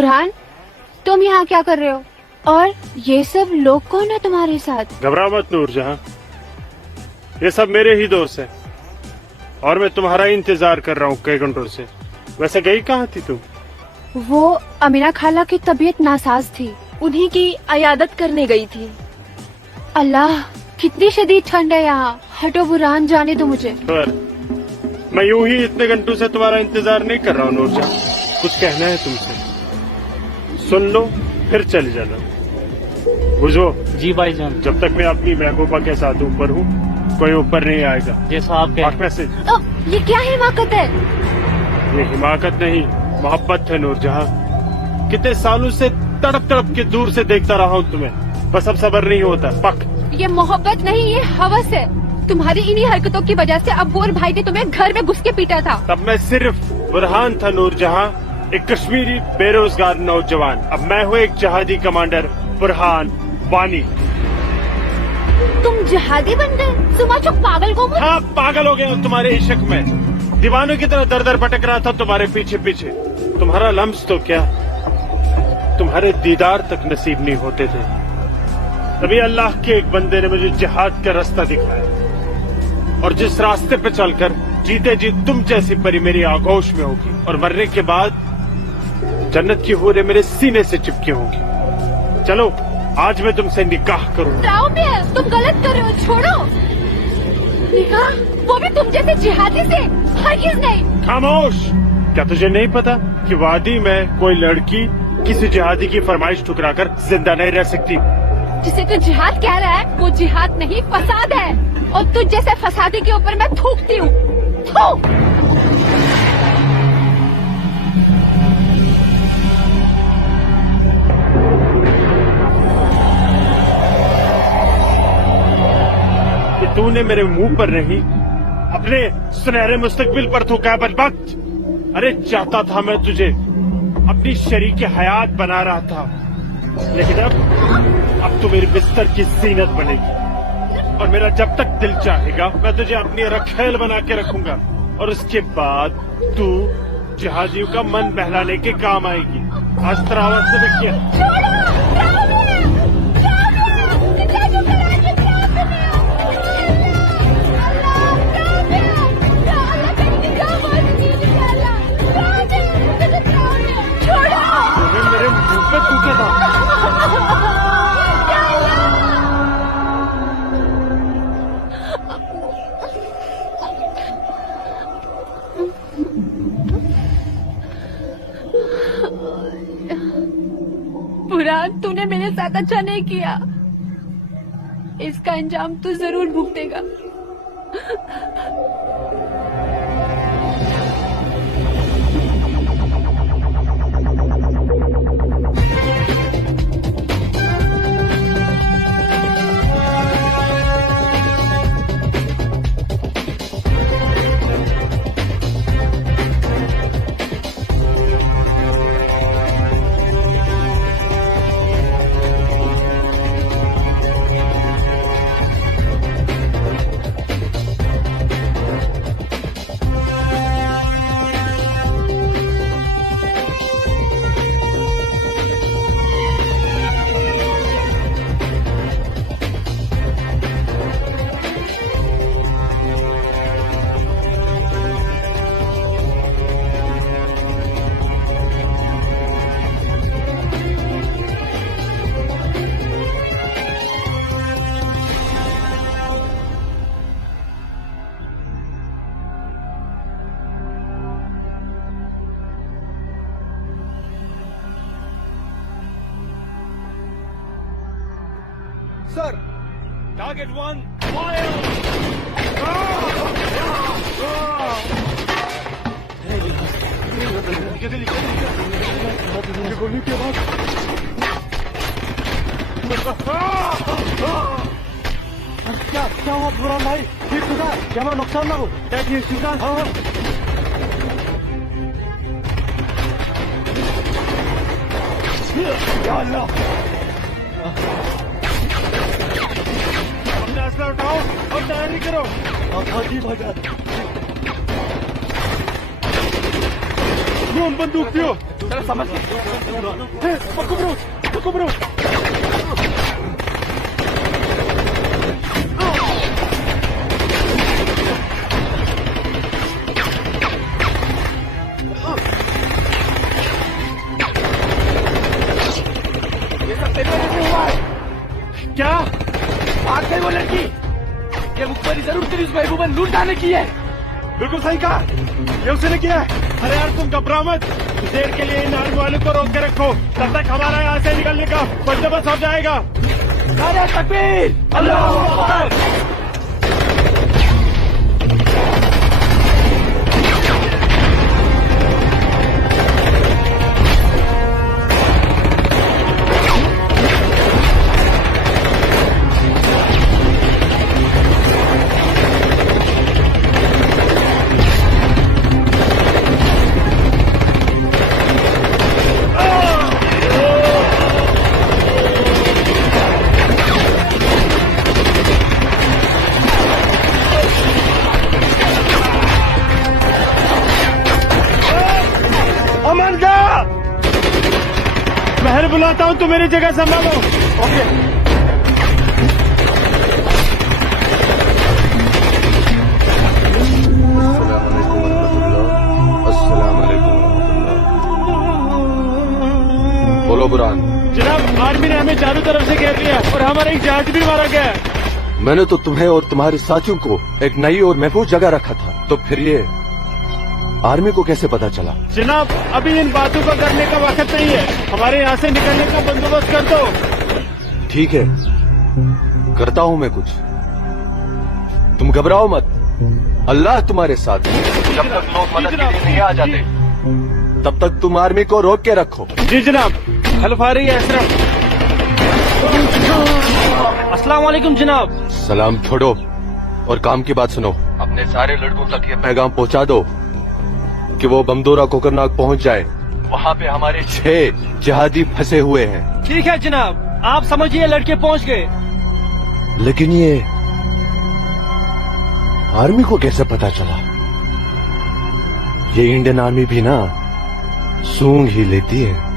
बुरहान, तुम यहाँ क्या कर रहे हो? और ये सब लोग कौन है तुम्हारे साथ? घबरा मत नूरजहां, ये सब मेरे ही दोस्त हैं और मैं तुम्हारा इंतजार कर रहा हूँ कई घंटों से। वैसे गई कहाँ थी तुम? वो अमीना खाला की तबीयत नासाज थी, उन्हीं की अयादत करने गई थी। अल्लाह, कितनी शदीद ठंड है यहाँ। हटो बुरहान, जाने दो मुझे। पर मैं यूं ही इतने घंटों से तुम्हारा इंतजार नहीं कर रहा हूँ नूरजहां। कुछ कहना है तुमसे, सुन लो फिर चले जाना। बुझो जी भाईजान। जब तक मैं अपनी महबूबा के साथ ऊपर हूँ कोई ऊपर नहीं आएगा। जैसा आप कहें। से ये क्या हिमाकत है? ये हिमाकत नहीं, मोहब्बत है नूरजहां। कितने सालों से तड़प तड़प के दूर से देखता रहा हूँ तुम्हें, बस अब सब्र नहीं होता। पक ये मोहब्बत नहीं, ये हवस है। तुम्हारी इन्हीं हरकतों की वजह से अब्बू और भाई ने तुम्हें घर में घुस के पीटा था। तब मैं सिर्फ बुरहान था नूरजहां, एक कश्मीरी बेरोजगार नौजवान। अब मैं हूँ एक जहादी कमांडर, बुरहान वानी। तुम जहादी बन गए? सुमाचो पागल को। हाँ, पागल हो गए हूँ तुम्हारे इश्क में, दीवानों की तरह दर दर भटक रहा था तुम्हारे पीछे पीछे। तुम्हारा लम्स तो क्या, तुम्हारे दीदार तक नसीब नहीं होते थे। तभी अल्लाह के एक बंदे ने मुझे जिहाद का रास्ता दिखाया, और जिस रास्ते पे चलकर जीते जी तुम जैसी परी मेरी आगोश में होगी, और मरने के बाद जन्नत की हूरें मेरे सीने से चिपकी होंगी। चलो आज मैं तुमसे निकाह करूंगा। तुम गलत कर रहे हो, छोड़ो। निकाह? वो भी तुम जैसे जिहादी से? हरगिज़ नहीं। खामोश! क्या तुझे नहीं पता कि वादी में कोई लड़की किसी जिहादी की फरमाइश ठुकराकर जिंदा नहीं रह सकती? जिसे तू जिहाद कह रहा है वो जिहाद नहीं, फसाद है। और तुझ जैसे फसादी के ऊपर मैं थूकती हूँ। तूने मेरे मुंह पर नहीं, अपने सुनहरे मुस्तकबिल पर थूका बदबख्त। अरे चाहता था मैं तुझे अपनी शरीक हयात बना रहा था, लेकिन अब तू मेरे बिस्तर की जीनत बनेगी। और मेरा जब तक दिल चाहेगा मैं तुझे अपनी रखेल बना के रखूंगा, और उसके बाद तू जहाजियों का मन बहलाने के काम आएगी। आज तेरा आवाज से देखिए। बुरहान, तूने मेरे साथ अच्छा नहीं किया। इसका अंजाम तू जरूर भुगतेगा। Sir, target 1, fire! गोली के बाद क्या हुआ बुरहान भाई? ठीक तो था? क्या हमारा नुकसान ना हो? क्या ठीक था? हाँ या अल्लाह, अपना असला उठाओ और तैयारी करो। हाँ जी भाईजान। Bro, बंदूक पियो। चलो समझ गए। पको ब्रो। ये सब तेरे वजह से हुआ है। क्या? भाग गई वो लड़की। ये मुखबरी जरूर तेरी उस महबूबा ने लूट डालने की है। बिल्कुल सही कहा, ये उसने किया है। अरे यार तुम घबराओ मत, देर के लिए इन आर्मी वालों को रोक के रखो, तब तक हमारा यहाँ से निकलने का बंदोबस्त हो जाएगा। नारे तकबीर, अल्लाहू अकबर। अमन का महल बुलाता हूँ, तुम मेरी जगह संभालो। ओके। बोलो बुरहान। जनाब, आर्मी ने हमें चारों तरफ से घेर लिया और हमारा एक जहाज भी मारा गया है। मैंने तो तुम्हें और तुम्हारे साथियों को एक नई और महफूज जगह रखा था, तो फिर ये आर्मी को कैसे पता चला? जनाब, अभी इन बातों को करने का वक्त नहीं है, हमारे यहाँ से निकलने का बंदोबस्त कर दो। ठीक है, करता हूँ मैं कुछ। तुम घबराओ मत, अल्लाह तुम्हारे साथ है। जब तक लोग मदद के लिए नहीं आ जाते, तब तक तुम आर्मी को रोक के रखो। जी जनाब। हल्फारी अशरफ। अस्सलाम वालेकुम जनाब। सलाम छोड़ो और काम की बात सुनो। अपने सारे लड़कों तक ये पैगाम पहुंचा दो कि वो बमदोरा कोकरनाग पहुंच जाए। वहाँ पे हमारे 6 जिहादी फंसे हुए हैं। ठीक है जनाब, आप समझिए लड़के पहुंच गए। लेकिन ये आर्मी को कैसे पता चला? ये इंडियन आर्मी भी ना सूंघ ही लेती है।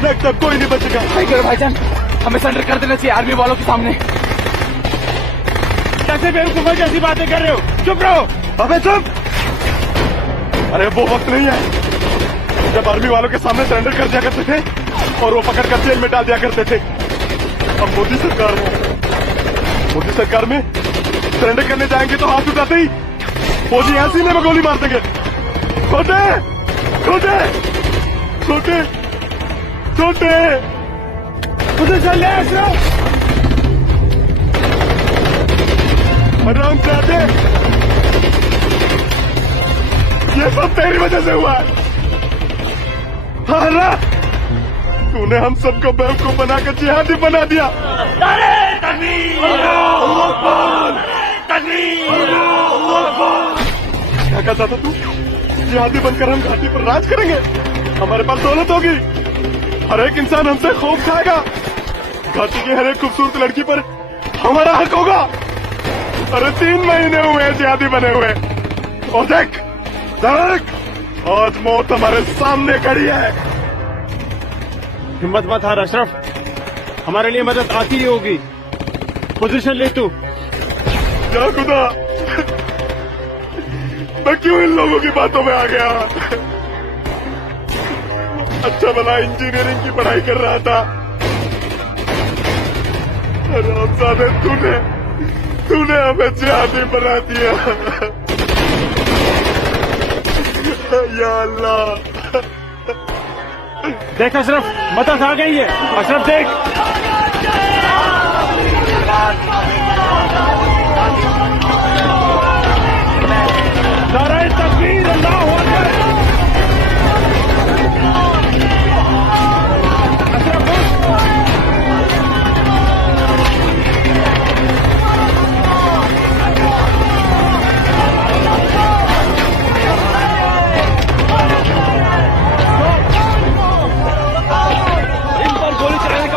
लगता कोई नहीं बचेगा। भाईजान, हमें सरेंडर कर देना चाहिए आर्मी वालों के सामने। कैसे बेवकूफों जैसी बातें कर रहे हो? चुप रहो। अबे चुप! अरे वो वक्त नहीं है जब आर्मी वालों के सामने सरेंडर कर दिया करते थे और वो पकड़ कर जेल में डाल दिया करते थे। अब मोदी सरकार में सरेंडर करने जाएंगे तो हाथ उठाते ही फौजी यहाँ सीने में गोली मार देंगे। छोटे छोटे छोटे छोटे उधर चल ले अशरफ। आराम से आते। ये सब तेरी वजह से हुआ है। हाँ ना, तूने हम सबको बेवकूफ बनाकर जिहादी बना दिया। क्या कहता था तू? जिहादी बनकर हम घाटी पर राज करेंगे, हमारे पास दौलत होगी, हर एक इंसान हमसे खूब खाएगा, घाटी की हर एक खूबसूरत लड़की पर हमारा हक होगा। अरे 3 महीने हुए हैं जिहादी बने हुए, और देख आज मौत हमारे सामने खड़ी है। हिम्मत मत हार अशरफ, हमारे लिए मदद आती ही होगी। पोजीशन ले तू। या खुदा, मैं क्यों इन लोगों की बातों में आ गया? अच्छा भला इंजीनियरिंग की पढ़ाई कर रहा था। रामजादे, तूने हमें जिहादी बना दिया। या अल्लाह। देख अशरफ, मदद आ गई है। अशरफ देख। नारे तकबीर, अल्लाहू अकबर।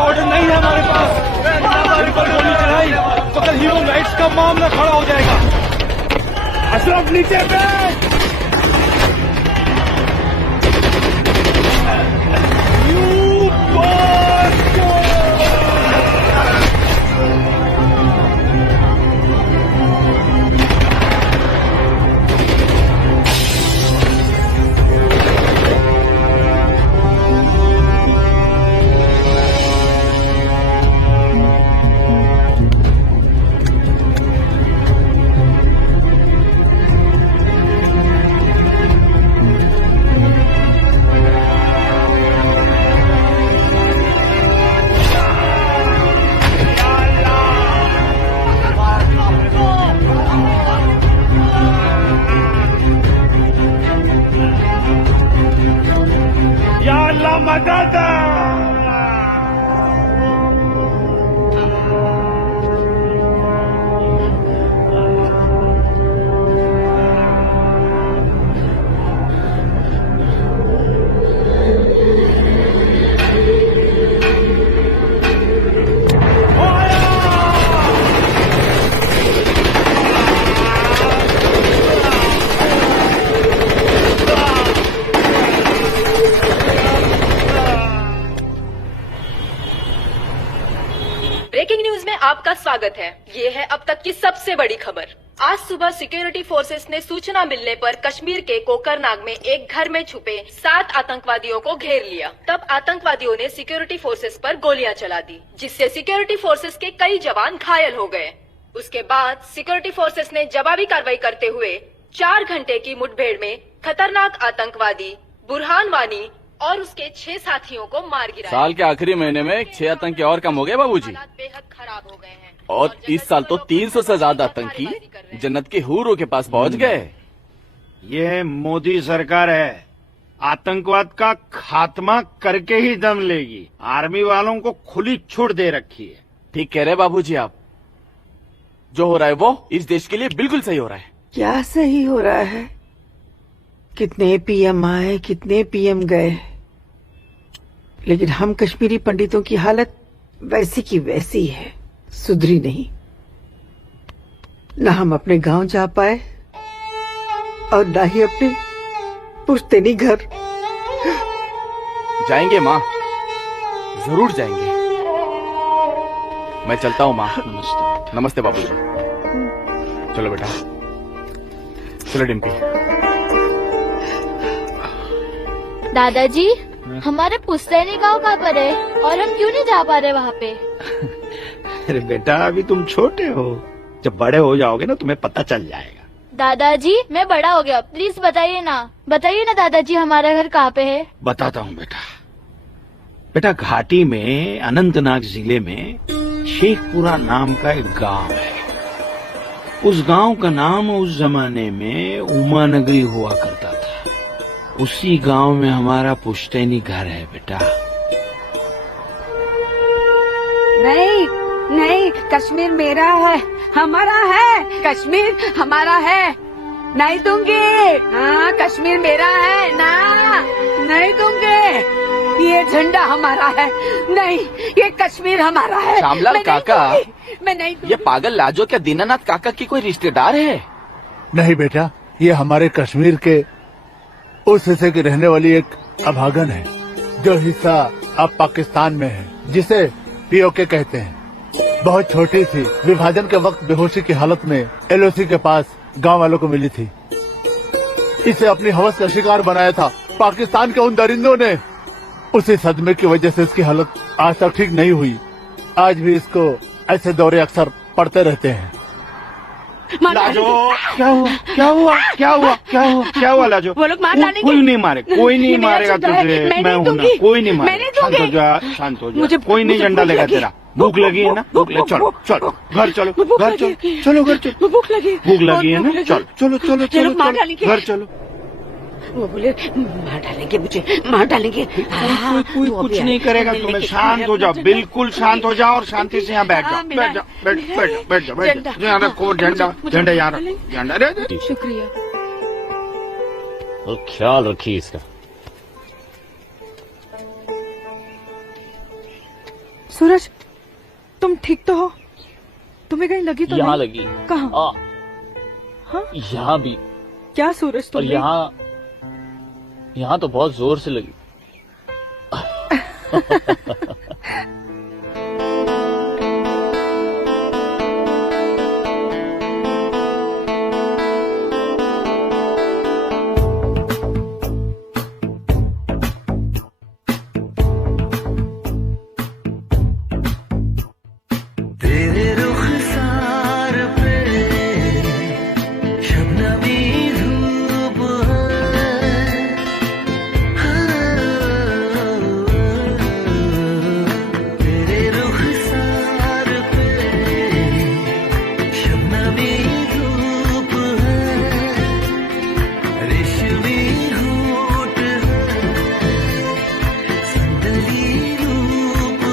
अशरफ नहीं है हमारे पास। हमारे पर गोली चलाई तो कल ह्यूमन राइट्स का मामला खड़ा हो जाएगा। अशरफ नीचे बैठ। मदद। ब्रेकिंग न्यूज में आपका स्वागत है। ये है अब तक की सबसे बड़ी खबर। आज सुबह सिक्योरिटी फोर्सेस ने सूचना मिलने पर कश्मीर के कोकरनाग में एक घर में छुपे 7 आतंकवादियों को घेर लिया। तब आतंकवादियों ने सिक्योरिटी फोर्सेस पर गोलियां चला दी, जिससे सिक्योरिटी फोर्सेस के कई जवान घायल हो गए। उसके बाद सिक्योरिटी फोर्सेस ने जवाबी कार्रवाई करते हुए 4 घंटे की मुठभेड़ में खतरनाक आतंकवादी बुरहान वानी और उसके 6 साथियों को मार गिराया। साल के आखिरी महीने में 6 आतंकी और कम हो गए बाबूजी। हालात बेहद खराब हो गए हैं और इस साल तो 300 से ज्यादा आतंकी जन्नत के हूरों के पास पहुंच गए। ये मोदी सरकार है, आतंकवाद का खात्मा करके ही दम लेगी। आर्मी वालों को खुली छूट दे रखी है। ठीक कह रहे बाबूजी आप। जो हो रहा है वो इस देश के लिए बिल्कुल सही हो रहा है। क्या सही हो रहा है? कितने पीएम आए, कितने पीएम गए, लेकिन हम कश्मीरी पंडितों की हालत वैसी की वैसी है, सुधरी नहीं। न हम अपने गांव जा पाए और न ही अपने पुश्तैनी घर। जाएंगे माँ, जरूर जाएंगे। मैं चलता हूँ माँ। नमस्ते। नमस्ते बाबूजी। चलो बेटा, चलो डिम्पी। दादाजी, हमारे पुश्तैनी गांव कहाँ पर है और हम क्यों नहीं जा पा रहे वहाँ पे? अरे बेटा, अभी तुम छोटे हो, जब बड़े हो जाओगे ना तुम्हें पता चल जाएगा। दादाजी, मैं बड़ा हो गया, प्लीज बताइए ना दादाजी, हमारा घर कहाँ पे है? बताता हूँ बेटा। बेटा, घाटी में अनंतनाग जिले में शेखपुरा नाम का एक गांव है। उस गांव का नाम उस जमाने में उमा नगरी हुआ करता था। उसी गांव में हमारा पुश्तैनी घर है बेटा। नहीं, कश्मीर मेरा है, हमारा है। कश्मीर हमारा है, नहीं दूंगी। हाँ, कश्मीर मेरा है ना, नहीं दूंगी। ये झंडा हमारा है, नहीं, ये कश्मीर हमारा है। श्यामलाल काका, मैं नहीं दूंगी। ये पागल लाजो क्या दीनानाथ काका की कोई रिश्तेदार है? नहीं बेटा, ये हमारे कश्मीर के उस हिस्से की रहने वाली एक अभागन है, जो हिस्सा अब पाकिस्तान में है, जिसे पीओके कहते हैं। बहुत छोटी थी, विभाजन के वक्त बेहोशी की हालत में एलओसी के पास गांव वालों को मिली थी। इसे अपनी हवस का शिकार बनाया था पाकिस्तान के उन दरिंदों ने। उसी सदमे की वजह से इसकी हालत आज तक ठीक नहीं हुई। आज भी इसको ऐसे दौरे अक्सर पड़ते रहते हैं। लाजो, क्या हुआ क्या हुआ क्या हुआ क्या हुआ क्या हुआ लाजो? वो लोग मार डालेंगे। कोई नहीं मारे, कोई नहीं मेरा मारेगा झंडा है, तुझे। मैं मैं हूं ना, दूंगी। कोई नहीं मैं मारेगा। नहीं शांत हो दूंगी। जा, शांत हो जा। मुझे- कोई नहीं मुझे झंडा भूख लेगा लगी। तेरा। भूख लगी है ना? भूख लगी, चलो चलो घर चलो, भूख घर लगी। चलो, चलो घर चलो। भूख लगी। भूख लगी है बहुत ना? भूख लगी। चलो चलो चलो ये चलो लोग मार चलो, डालेंगे। घर चलो। वो बोले मार डालेंगे मुझे, मार डालेंगे। कोई कुछ नहीं करेगा तुम्हें। शांत हो जाओ, बिल्कुल शांत हो जाओ और शांति से यहाँ बैठ जाओ, बैठ जाओ, बैठ बैठ जाओ, बैठ जाओ, बैठ जाओ। यहाँ रखो झंडा, झंडा यहाँ रखो, झंडा रे। शुक्रिया। और ख्याल रखिए इसका। सूरज, तुम ठीक तो हो? तुम्हें कहीं लगी तो यहाँ नहीं? लगी। कहाँ? हाँ? यहाँ भी। क्या सूरज और तुमने? यहाँ तो बहुत जोर से लगी। तेरे रुखसार पे शबनमी धूप तेरे रुखसार पे शबनमी धूप रेशमी होठ संदली रूप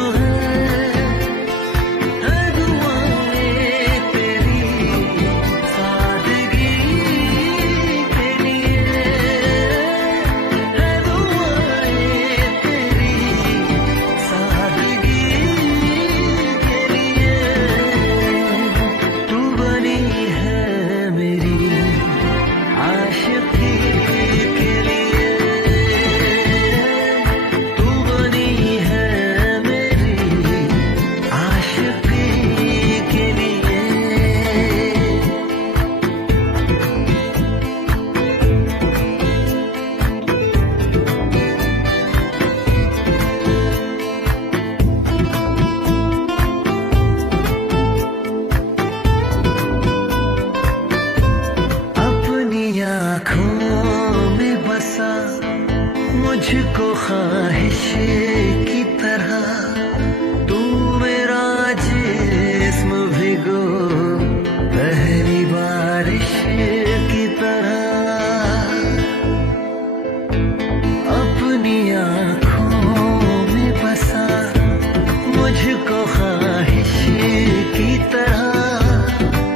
अपनी आँखों में बसा मुझको ख्वाहिश की तरह तू मेरा जिस्म भिगो पहली बारिश की तरह अपनी आँखों में बसा मुझको ख्वाहिश की तरह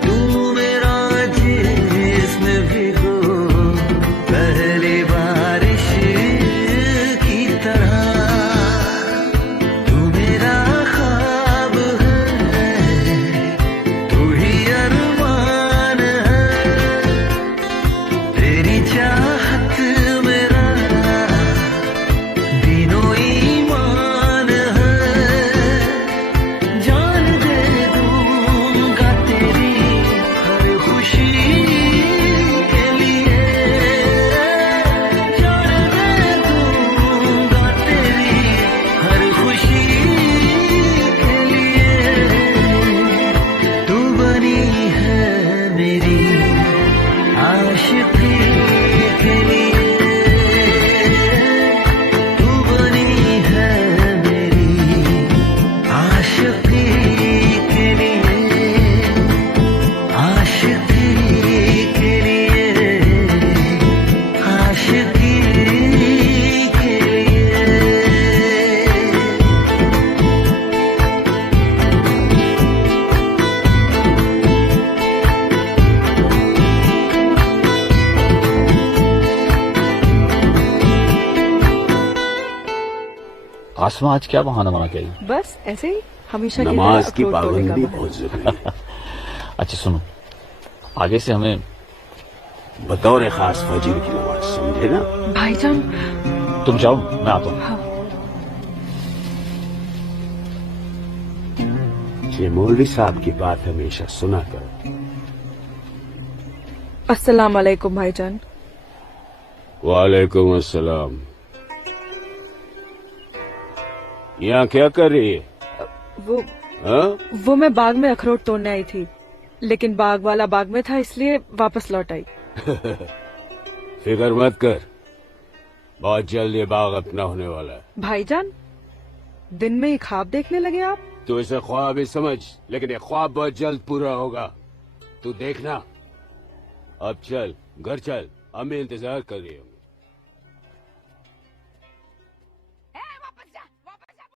तू मेरा जिस्म भिगो पहली बारिश की तरह तू मेरा ख्वाब है तू ही अरमान है तेरी चाहत मेरा दिनों ईमान है जान दे दूंगा तेरी हर खुशी के लिए जान दे दूंगा तेरी हर खुशी के लिए तू बनी है मेरी आशिकी के लिए तू बनी है मेरी आशिकी के लिए आशिकी के लिए आशिकी के लिए आसमा आज क्या बहाना बना के आई? बस ऐसे ही हमेशा नमाज की पाबंदी बहुत जरूरी। अच्छा सुनो, आगे से हमें बतौर खास फजर की नमाज, समझे ना? भाईजान, तुम जाओ, मैं आता हूँ। हाँ। ये मौलवी साहब की बात हमेशा सुना करो। अस्सलाम वालेकुम भाईजान। वालेकुम अस्सलाम। यहाँ क्या कर रही है? वो मैं बाग में अखरोट तोड़ने आई थी, लेकिन बाग वाला बाग में था इसलिए वापस लौट आई। फिक्र मत कर, बहुत जल्द ये बाग अपना होने वाला है। भाईजान, दिन में ही ख्वाब देखने लगे आप? तो इसे ख्वाब ही समझ, लेकिन ये ख्वाब बहुत जल्द पूरा होगा, तू देखना। अब चल घर चल, हमें इंतजार कर रही है।